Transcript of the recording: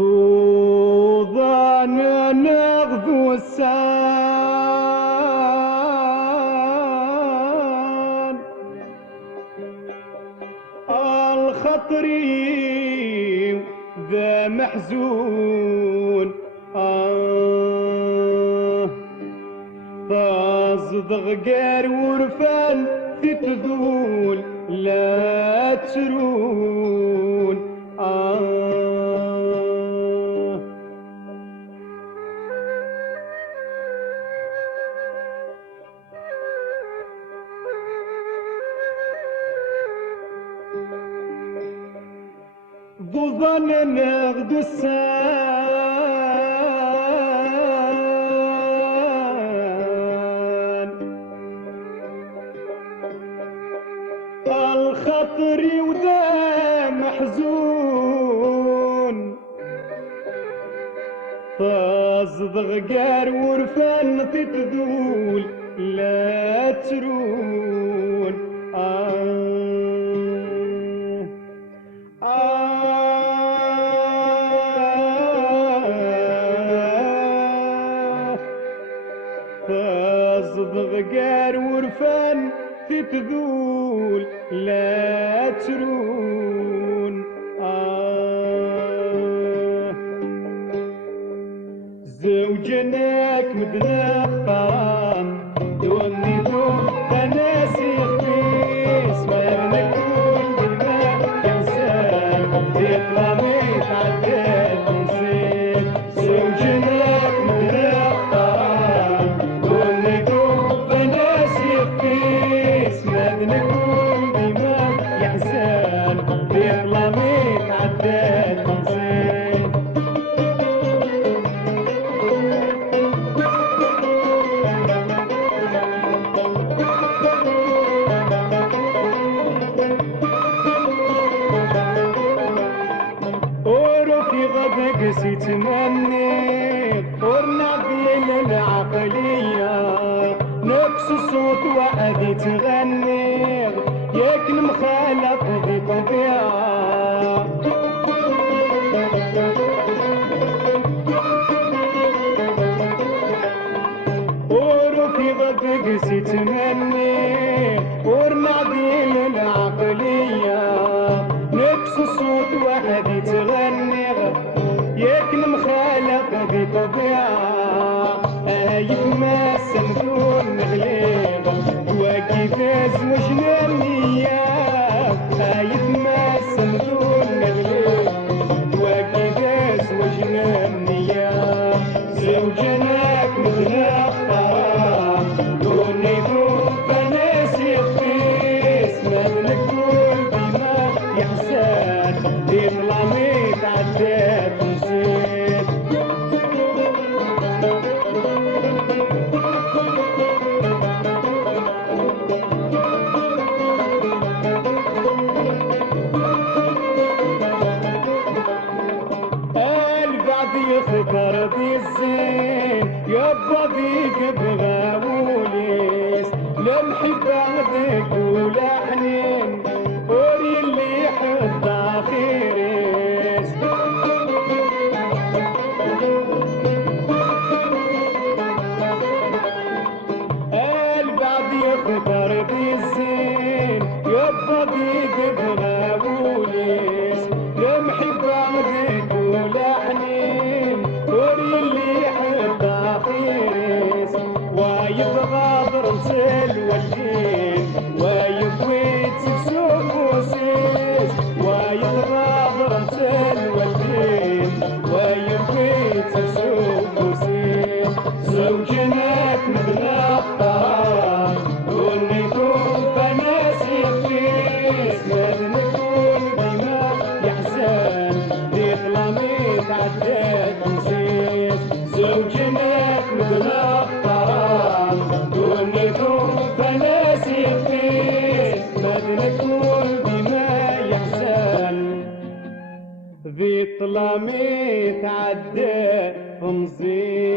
ضوضان نغذو السان الخطري ذا محزون تصدغ قار ورفان في تذول لا ترون ضوضان نغدو السان الخطري وذا محزون تصدغ قار ورفان في تذول لا ترون تصدغ قار ورفان في تذول لا ترون زوجناك مدنا اختران دوني دون تناسي خبيس ما نكون بالماء ينسان يطلميت عداد نسيت زوجناك مدنا اختران دوني دون تناسي خبيس ما نكون بالماء يحزان يطلميت عداد نسيت قسي تمني ورنبيل العقلية نقص الصوت وعدي تغني ياك مخالف ذي طبيعة وروحي غد قسي تمني ورنبيل العقلية نقص الصوت وعدي تغني ياك مخالف بطبيعة هايف ما سندون مغليب وكيفاز مجنونية هايف ما سندون مغليب وكيفاز مجنونية زوجناك مدنا اختار دوني دون فناسي خفيس ما نقول بما يحسن يطلميت عداد خطر ذي الزين يبا ذيك بغاوليس لمحبة ذيك ولحنين وري اللي يحب خيريس البعض يخطر ذي الزين يبا ذيك بغاوليس لمحبة ذيك ولحنين اللي يحب خيريس ويبغى برسل والدين ويبويت سوق وسيس ويبغى برسل والدين ويبويت سوق وسيس زوجناك مدنا اختار دوني دون فناسي خفيس ما نكون بما يحزن يطلميت عداد زوجناك مدنا اختار دوني دون فناسي خفيس ما نكون بما يحزن ذي طلميت عداد مزيد